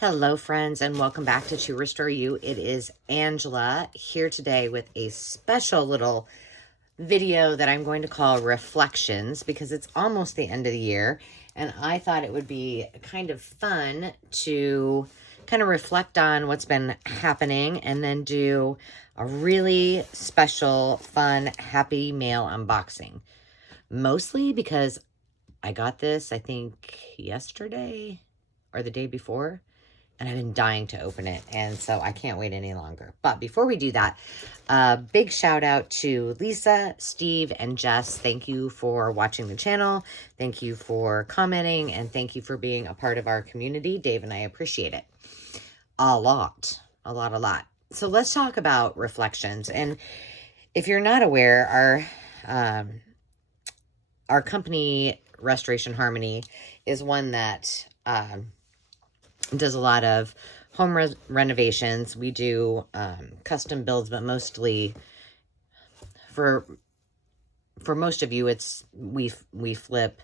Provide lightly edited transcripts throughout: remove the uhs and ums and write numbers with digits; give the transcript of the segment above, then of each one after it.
Hello, friends, and welcome back to Restore You. It is Angela here today with a special little video that I'm going to call Reflections because it's almost the end of the year, and I thought it would be kind of fun to kind of reflect on what's been happening and then do a really special, fun, happy mail unboxing. Mostly because I got this, I think, yesterday or the day before. And I've been dying to open it, and so I can't wait any longer. But before we do that, big shout out to Lisa, Steve, and Jess. Thank you for watching the channel. Thank you for commenting, and thank you for being a part of our community. Dave and I appreciate it a lot, a lot, a lot. So let's talk about reflections. And if you're not aware, our company, Restoration Harmony, is one that does a lot of home renovations. We do custom builds, but mostly for most of you, it's we flip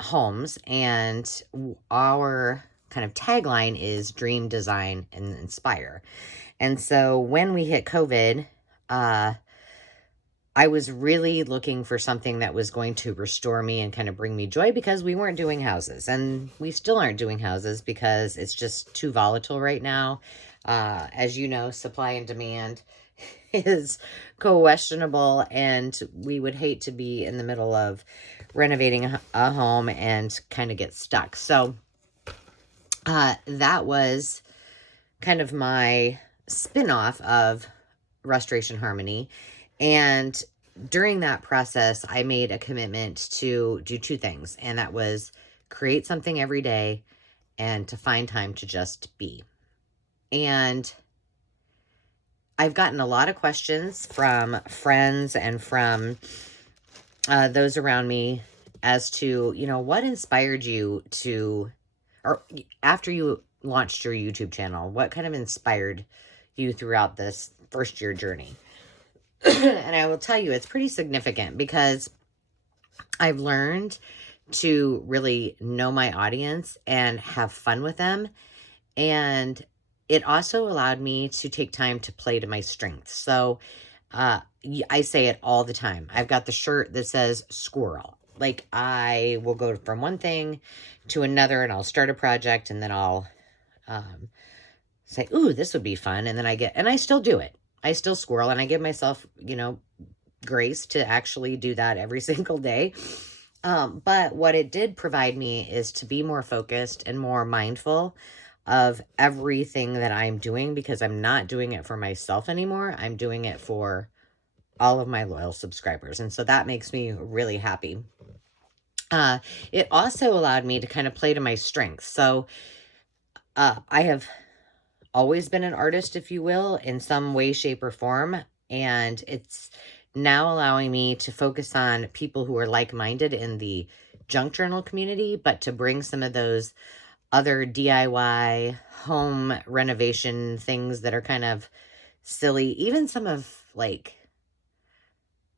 homes, and our kind of tagline is dream, design, and inspire. And so when we hit COVID, I was really looking for something that was going to restore me and kind of bring me joy, because we weren't doing houses, and we still aren't doing houses because it's just too volatile right now. As you know, supply and demand is questionable, and we would hate to be in the middle of renovating a home and kind of get stuck. So that was kind of my spin-off of Restoration Harmony. And during that process, I made a commitment to do two things, and that was create something every day and to find time to just be. And I've gotten a lot of questions from friends and from those around me as to, what inspired you to, or after you launched your YouTube channel, what kind of inspired you throughout this first year journey? And I will tell you, it's pretty significant because I've learned to really know my audience and have fun with them. And it also allowed me to take time to play to my strengths. So I say it all the time. I've got the shirt that says squirrel. Like, I will go from one thing to another, and I'll start a project, and then I'll say, ooh, this would be fun. And then I still do it. I still squirrel, and I give myself, grace to actually do that every single day. But what it did provide me is to be more focused and more mindful of everything that I'm doing, because I'm not doing it for myself anymore. I'm doing it for all of my loyal subscribers. And so that makes me really happy. It also allowed me to kind of play to my strengths. So I have always been an artist, if you will, in some way, shape, or form. And it's now allowing me to focus on people who are like-minded in the junk journal community, but to bring some of those other DIY home renovation things that are kind of silly. Even some of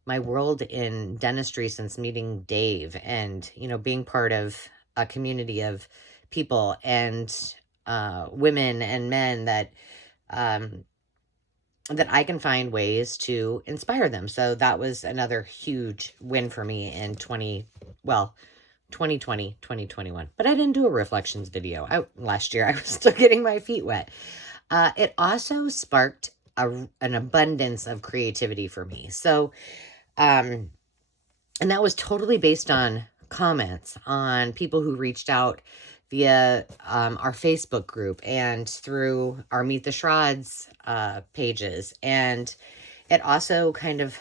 my world in dentistry since meeting Dave, and, being part of a community of people and women and men that I can find ways to inspire them. So that was another huge win for me in 2020, 2021. But I didn't do a reflections video last year. I was still getting my feet wet. It also sparked an abundance of creativity for me. So, and that was totally based on comments on people who reached out via our Facebook group and through our Meet the Shrods pages. And it also kind of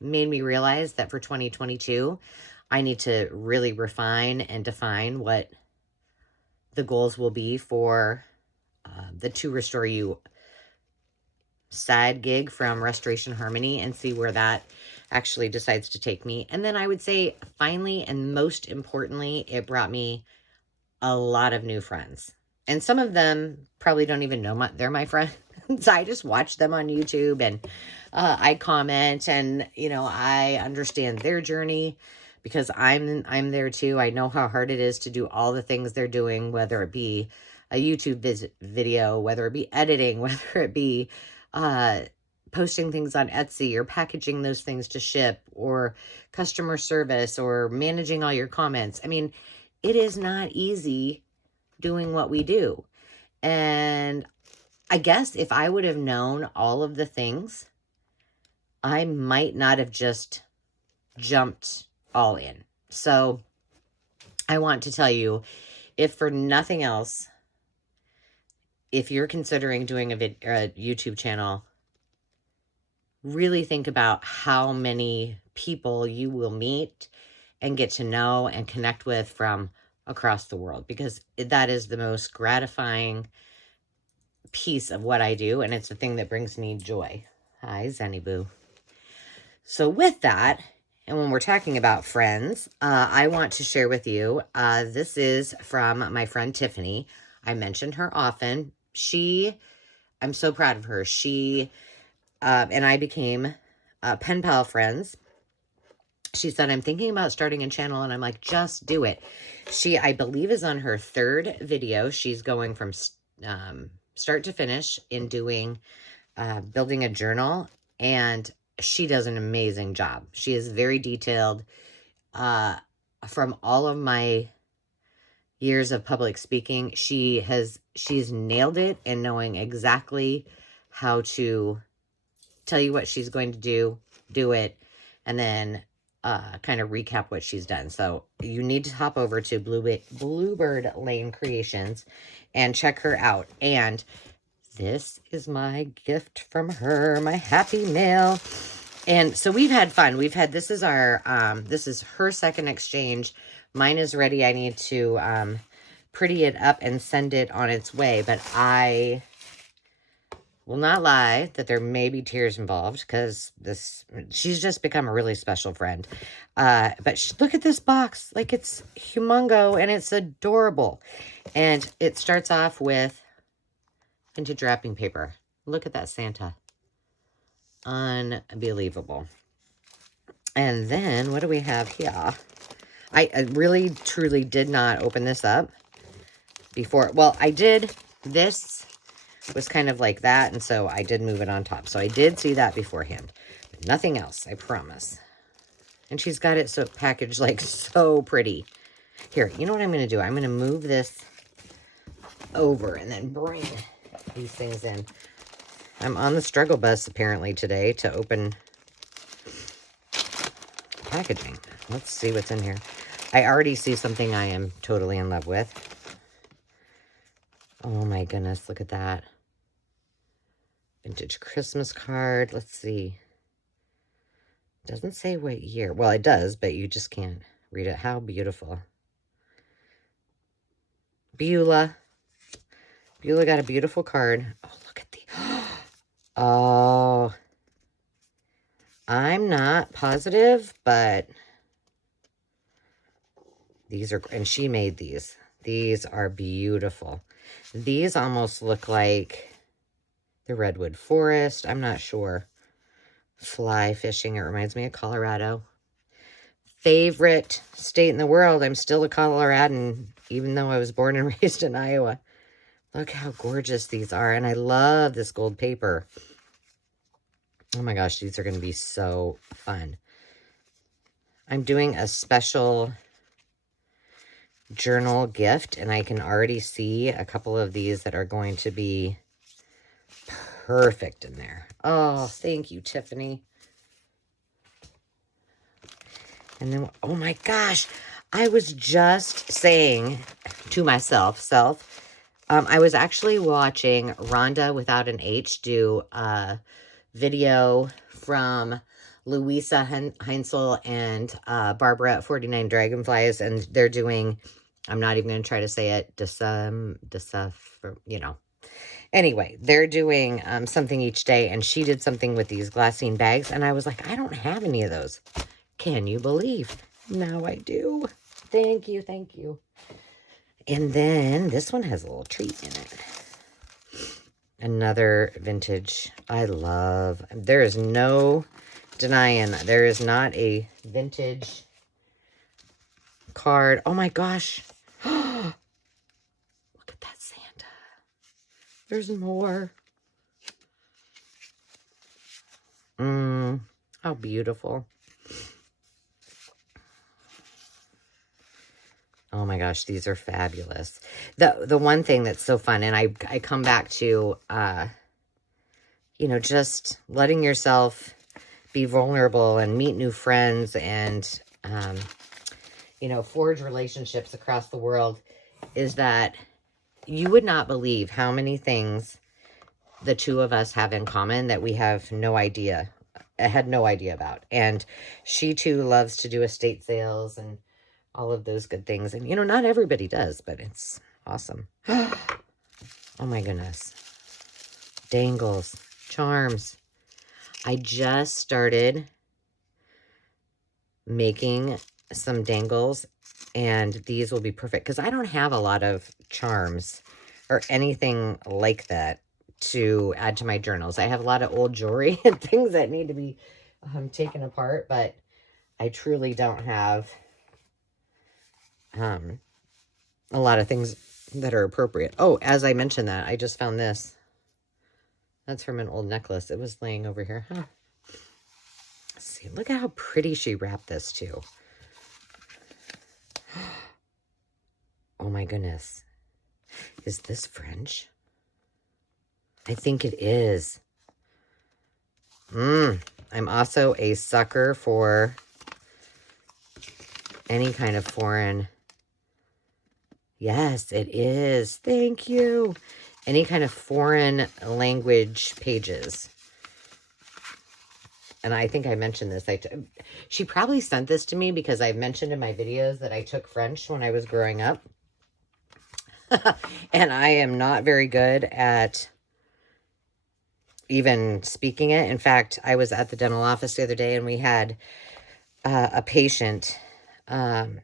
made me realize that for 2022, I need to really refine and define what the goals will be for the To Restore You side gig from Restoration Harmony, and see where that actually decides to take me. And then I would say, finally, and most importantly, it brought me a lot of new friends. And some of them probably don't even know they're my friends. I just watch them on YouTube, and I comment, and, I understand their journey. because I'm there too. I know how hard it is to do all the things they're doing, whether it be a YouTube video, whether it be editing, whether it be uh, posting things on Etsy or packaging those things to ship or customer service or managing all your comments. I mean, it is not easy doing what we do. And I guess if I would have known all of the things, I might not have just jumped all in. So I want to tell you, if for nothing else, if you're considering doing a YouTube channel, really think about how many people you will meet and get to know and connect with from across the world, because that is the most gratifying piece of what I do, and it's the thing that brings me joy. Hi, Zenny Boo. So with that, and when we're talking about friends, I want to share with you, this is from my friend Tiffany. I mention her often. I'm so proud of her. She and I became pen pal friends. She said, I'm thinking about starting a channel, and I'm like, just do it. She, I believe, is on her 3rd video. She's going from start to finish in doing building a journal, and she does an amazing job. She is very detailed. From all of my years of public speaking, she's nailed it in knowing exactly how to tell you what she's going to do it, and then kind of recap what she's done. So you need to hop over to Bluebird Lane Creations and check her out. And this is my gift from her, my happy mail. And so we've had fun. This is her 2nd exchange. Mine is ready. I need to pretty it up and send it on its way. But I will not lie that there may be tears involved, because she's just become a really special friend. But look at this box. Like, it's humongo and it's adorable. And it starts off with vintage wrapping paper. Look at that Santa. Unbelievable. And then what do we have here? I really, truly did not open this up before. Well, I did. This was kind of like that, and so I did move it on top. So I did see that beforehand. But nothing else, I promise. And she's got it so packaged, like, so pretty. Here, you know what I'm going to do? I'm going to move this over and then bring these things in. I'm on the struggle bus, apparently, today to open packaging. Let's see what's in here. I already see something I am totally in love with. Oh, my goodness. Look at that. Vintage Christmas card. Let's see. Doesn't say what year. Well, it does, but you just can't read it. How beautiful. Beulah. Beulah got a beautiful card. Oh, look at the... Oh. I'm not positive, but these are... And she made these. These are beautiful. These almost look like the redwood forest. I'm not sure. Fly fishing. It reminds me of Colorado. Favorite state in the world. I'm still a Coloradan, even though I was born and raised in Iowa. Look how gorgeous these are. And I love this gold paper. Oh my gosh, these are going to be so fun. I'm doing a special journal gift, and I can already see a couple of these that are going to be perfect in there. Oh, thank you, Tiffany. And then, oh my gosh, I was just saying to myself, I was actually watching Rhonda without an H do a video from Louisa Heinzel and Barbara at 49 Dragonflies, and they're doing, I'm not even going to try to say it, you know. Anyway, they're doing something each day, and she did something with these glassine bags, and I was like, I don't have any of those. Can you believe? Now I do. Thank you, thank you. And then this one has a little treat in it. Another vintage. I love. There is no denying that there is not a vintage card. Oh my gosh. Look at that Santa. There's more. How beautiful. Oh my gosh, these are fabulous. The one thing that's so fun, and I come back to, you know, just letting yourself be vulnerable and meet new friends and, you know, forge relationships across the world, is that you would not believe how many things the two of us have in common that we have no idea, had no idea about. And she too loves to do estate sales and all of those good things. And, you know, not everybody does, but it's awesome. Oh my goodness. Dangles, charms. I just started making some dangles, and these will be perfect because I don't have a lot of charms or anything like that to add to my journals. I have a lot of old jewelry and things that need to be taken apart, but I truly don't have a lot of things that are appropriate. Oh, as I mentioned that, I just found this. That's from an old necklace. It was laying over here. Huh. Let's see. Look at how pretty she wrapped this too. Oh my goodness. Is this French? I think it is. I'm also a sucker for any kind of foreign. Yes, it is. Thank you. Any kind of foreign language pages. And I think I mentioned this. She probably sent this to me because I mentioned in my videos that I took French when I was growing up. And I am not very good at even speaking it. In fact, I was at the dental office the other day and we had a patient, and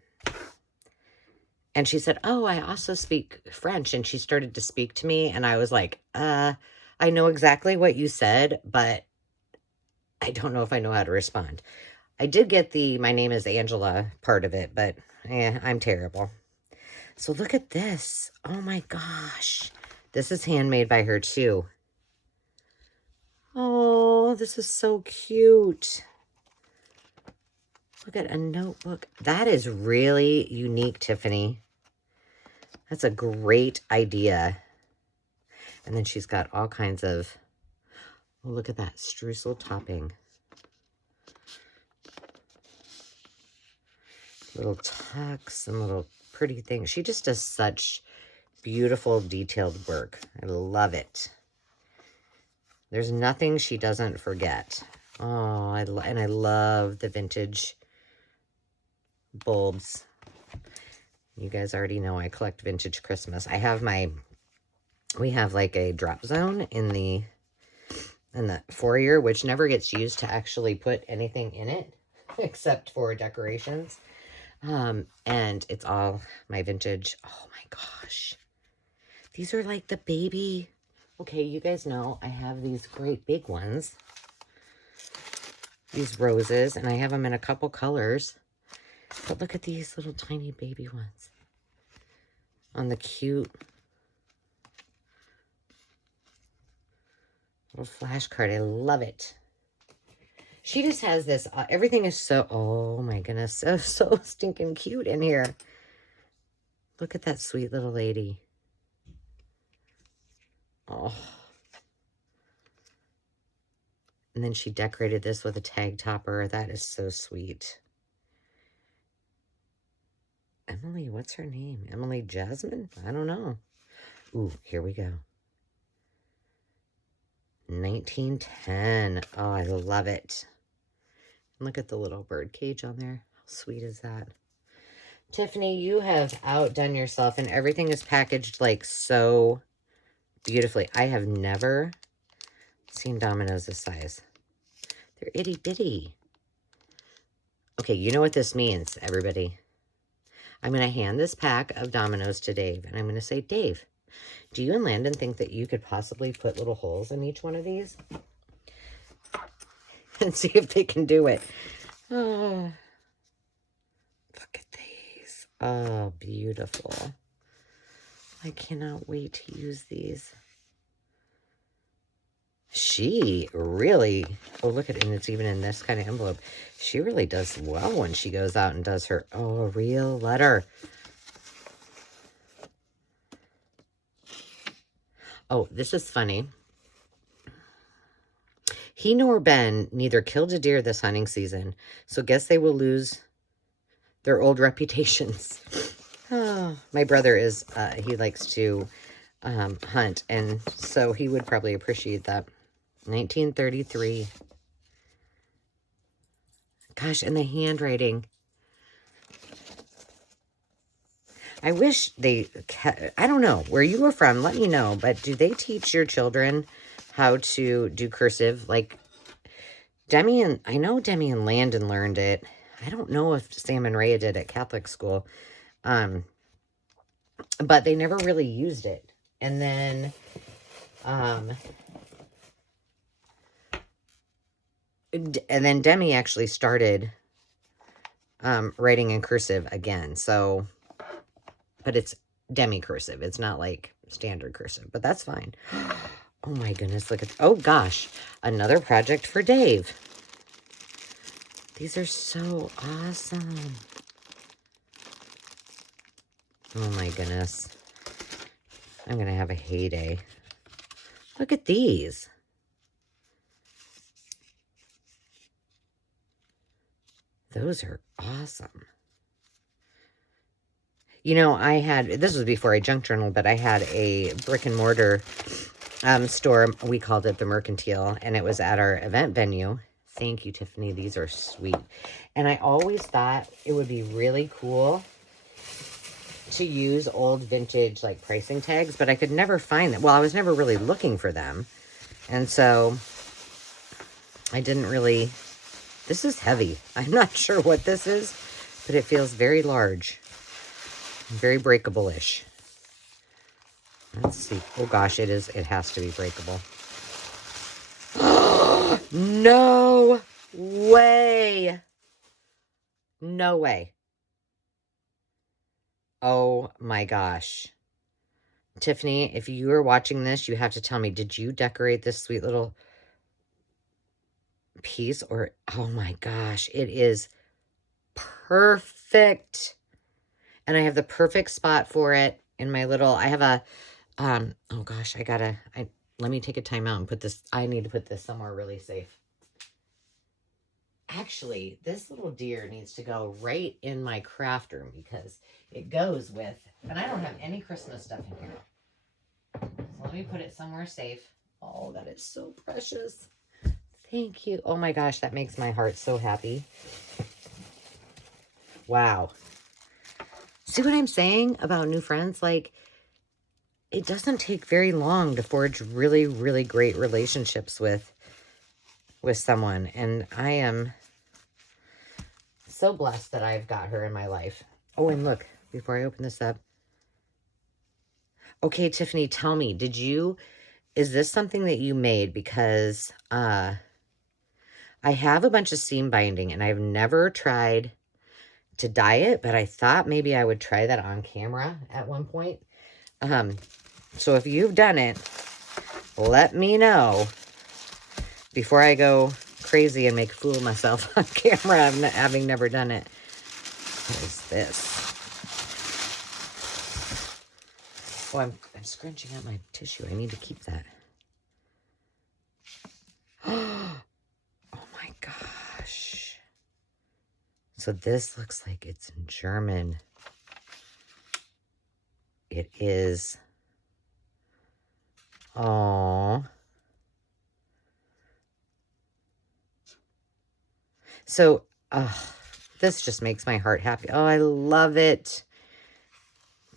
she said, oh, I also speak French. And she started to speak to me and I was like, I know exactly what you said, but I don't know if I know how to respond. I did get the my name is Angela part of it, but I'm terrible. So look at this. Oh my gosh. This is handmade by her too. Oh, this is so cute. Look at a notebook. That is really unique, Tiffany. That's a great idea. And then she's got all kinds of, oh, look at that streusel topping. Little tucks and little pretty things. She just does such beautiful, detailed work. I love it. There's nothing she doesn't forget. Oh, and I love the vintage bulbs. You guys already know I collect vintage Christmas. I have we have like a drop zone in the foyer, which never gets used to actually put anything in it except for decorations. And it's all my vintage. Oh my gosh. These are like the baby. Okay, you guys know I have these great big ones. These roses, and I have them in a couple colors. But look at these little tiny baby ones. On the cute little flashcard. I love it. She just has this, everything is so, oh my goodness, so stinking cute in here. Look at that sweet little lady. Oh. And then she decorated this with a tag topper. That is so sweet. Emily, what's her name? Emily Jasmine? I don't know. Ooh, here we go. 1910. Oh, I love it. Look at the little bird cage on there. How sweet is that? Tiffany, you have outdone yourself, and everything is packaged like so beautifully. I have never seen dominoes this size. They're itty bitty. Okay, you know what this means, everybody. I'm going to hand this pack of dominoes to Dave, and I'm going to say, Dave, do you and Landon think that you could possibly put little holes in each one of these? And see if they can do it. Oh, look at these. Oh, beautiful. I cannot wait to use these. She really, oh, look at it, and it's even in this kind of envelope. She really does well when she goes out and does her, oh, a real letter. Oh, this is funny. He nor Ben neither killed a deer this hunting season, so guess they will lose their old reputations. Oh, my brother is, he likes to hunt, and so he would probably appreciate that. 1933. Gosh, and the handwriting. I wish they, I don't know, where you were from, let me know, but do they teach your children how to do cursive? Like, I know Demi and Landon learned it. I don't know if Sam and Rhea did at Catholic school, but they never really used it. And then, Demi actually started writing in cursive again. So, but it's demi cursive. It's not like standard cursive, but that's fine. Oh my goodness, look at, oh gosh, another project for Dave. These are so awesome. Oh my goodness. I'm going to have a heyday. Look at these. Those are awesome. You know, this was before I junk journal, but I had a brick and mortar store. We called it the Mercantile, and it was at our event venue. Thank you, Tiffany. These are sweet. And I always thought it would be really cool to use old vintage like pricing tags, but I could never find them. Well, I was never really looking for them. And so I didn't really, this is heavy. I'm not sure what this is, but it feels very large. Very breakable-ish. Let's see. Oh gosh, it has to be breakable. No way. No way. Oh my gosh. Tiffany, if you are watching this, you have to tell me, did you decorate this sweet little piece? Or, oh my gosh, it is perfect. And I have the perfect spot for it in my little, I have a, oh gosh, let me take a time out and put this, I need to put this somewhere really safe. Actually, this little deer needs to go right in my craft room because it goes with, and I don't have any Christmas stuff in here. So let me put it somewhere safe. Oh, that is so precious. Thank you. Oh my gosh, that makes my heart so happy. Wow. See what I'm saying about new friends? Like, it doesn't take very long to forge really, really great relationships with someone. And I am so blessed that I've got her in my life. Oh, and look, before I open this up. Okay, Tiffany, tell me, is this something that you made? Because I have a bunch of seam binding and I've never tried to dye it, but I thought maybe I would try that on camera at one point. So if you've done it, let me know before I go crazy and make a fool of myself on camera, having never done it. What is this? Oh, I'm scrunching out my tissue. I need to keep that. Oh my gosh. So this looks like it's in German. It is. Oh. So, this just makes my heart happy. Oh, I love it.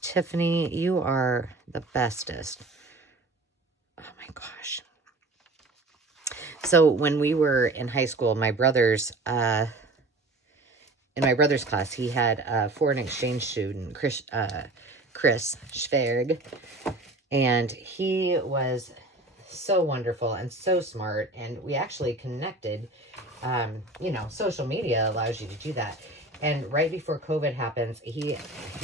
Tiffany, you are the bestest. Oh my gosh. So when we were in high school, my brother's, in my brother's class, he had a foreign exchange student, Chris Schwerg, and he was so wonderful and so smart, and we actually connected. You know, social media allows you to do that. And right before COVID happens, he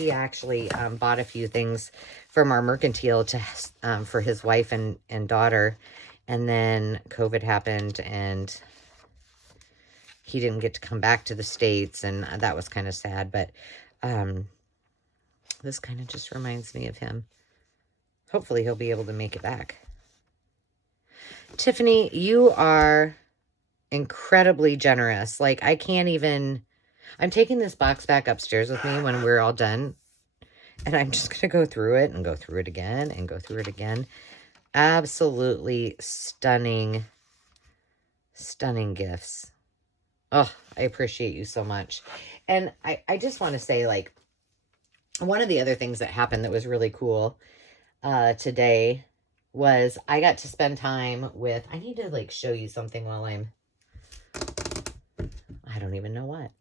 actually bought a few things from our mercantile to for his wife and daughter. And then COVID happened, and he didn't get to come back to the States, and that was kind of sad. But this kind of just reminds me of him. Hopefully he'll be able to make it back. Tiffany, you are incredibly generous. Like, I can't even... I'm taking this box back upstairs with me when we're all done. And I'm just going to go through it and go through it again and go through it again. Absolutely stunning, stunning gifts. Oh, I appreciate you so much. And I just want to say, like, one of the other things that happened that was really cool today was I got to spend time with... I need to, like, show you something while I'm... I don't even know what.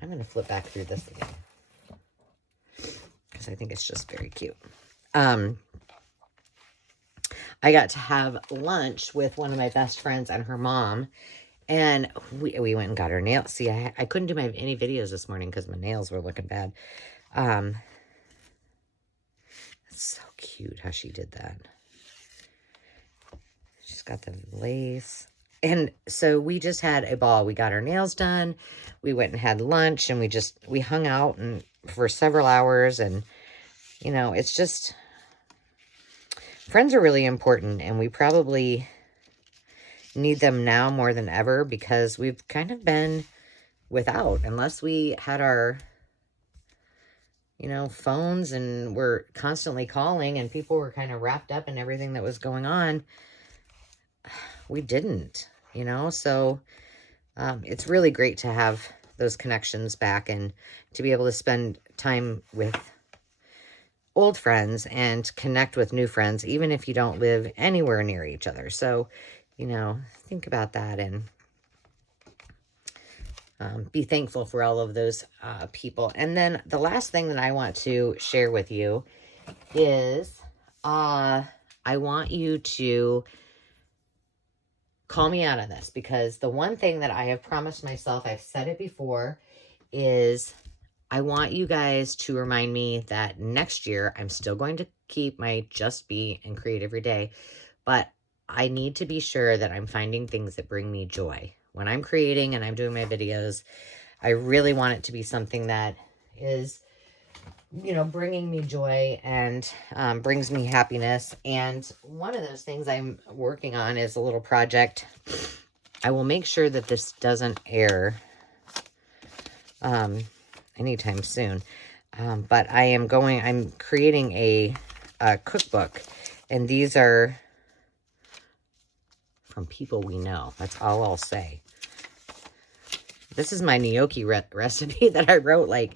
I'm going to flip back through this again, because I think it's just very cute. I got to have lunch with one of my best friends and her mom, and we went and got her nails. See, I couldn't do any videos this morning because my nails were looking bad. It's so cute how she did that. She's got the lace. And so we just had a ball. We got our nails done. We went and had lunch, and we hung out for several hours. And, you know, it's just, friends are really important, and we probably need them now more than ever, because we've kind of been without, unless we had our, you know, phones and we're constantly calling, and people were kind of wrapped up in everything that was going on. We didn't, you know, so it's really great to have those connections back and to be able to spend time with old friends and connect with new friends, even if you don't live anywhere near each other. So, you know, think about that and be thankful for all of those people. And then the last thing that I want to share with you is I want you to call me out on this, because the one thing that I have promised myself, I've said it before, is I want you guys to remind me that next year I'm still going to keep my Just Be and Create Every Day, but I need to be sure that I'm finding things that bring me joy. When I'm creating and I'm doing my videos, I really want it to be something that is, you know, bringing me joy and brings me happiness. And one of those things I'm working on is a little project. I will make sure that this doesn't air anytime soon. But I'm creating a cookbook, and these are from people we know. That's all I'll say. This is my gnocchi recipe that I wrote, like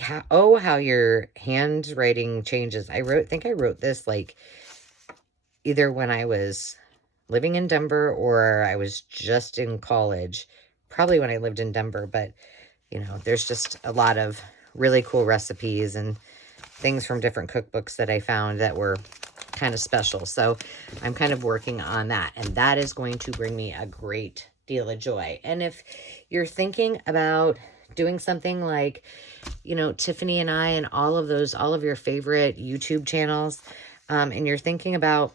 how your handwriting changes. I think I wrote this like either when I was living in Denver or I was just in college, probably when I lived in Denver. But, you know, there's just a lot of really cool recipes and things from different cookbooks that I found that were kind of special. So I'm kind of working on that, and that is going to bring me a great deal of joy. And if you're thinking about doing something like, you know, Tiffany and I and all of your favorite YouTube channels, and you're thinking about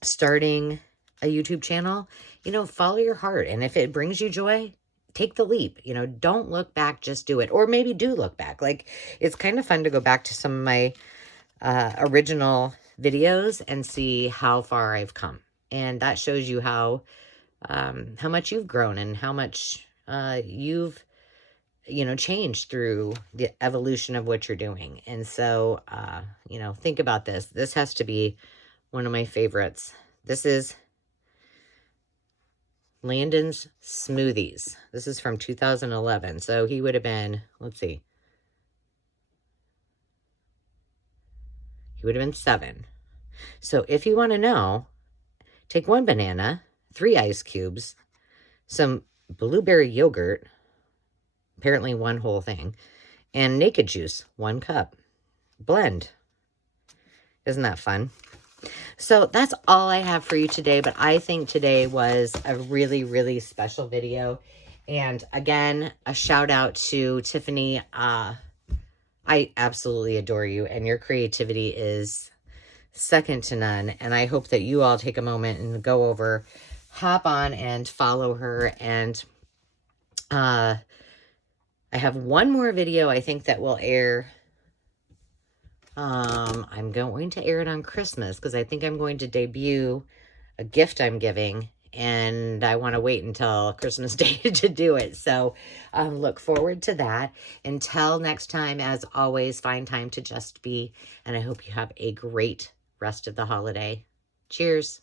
starting a YouTube channel, you know, follow your heart. And if it brings you joy, take the leap. You know, don't look back, just do it. Or maybe do look back. Like, it's kind of fun to go back to some of my original videos and see how far I've come. And that shows you how much you've grown and how much you've, you know, changed through the evolution of what you're doing. And so, you know, think about this. This has to be one of my favorites. This is Landon's Smoothies. This is from 2011. So he would have been, let's see. He would have been 7. So if you want to know, take 1 banana, 3 ice cubes, some blueberry yogurt, apparently 1 whole thing, and naked juice, 1 cup. Blend. Isn't that fun? So that's all I have for you today, but I think today was a really, really special video. And again, a shout out to Tiffany. I absolutely adore you, and your creativity is second to none. And I hope that you all take a moment and go over, hop on and follow her. And I have one more video I think that will air. I'm going to air it on Christmas because I think I'm going to debut a gift I'm giving, and I want to wait until Christmas Day to do it. So look forward to that. Until next time, as always, find time to just be, and I hope you have a great rest of the holiday. Cheers.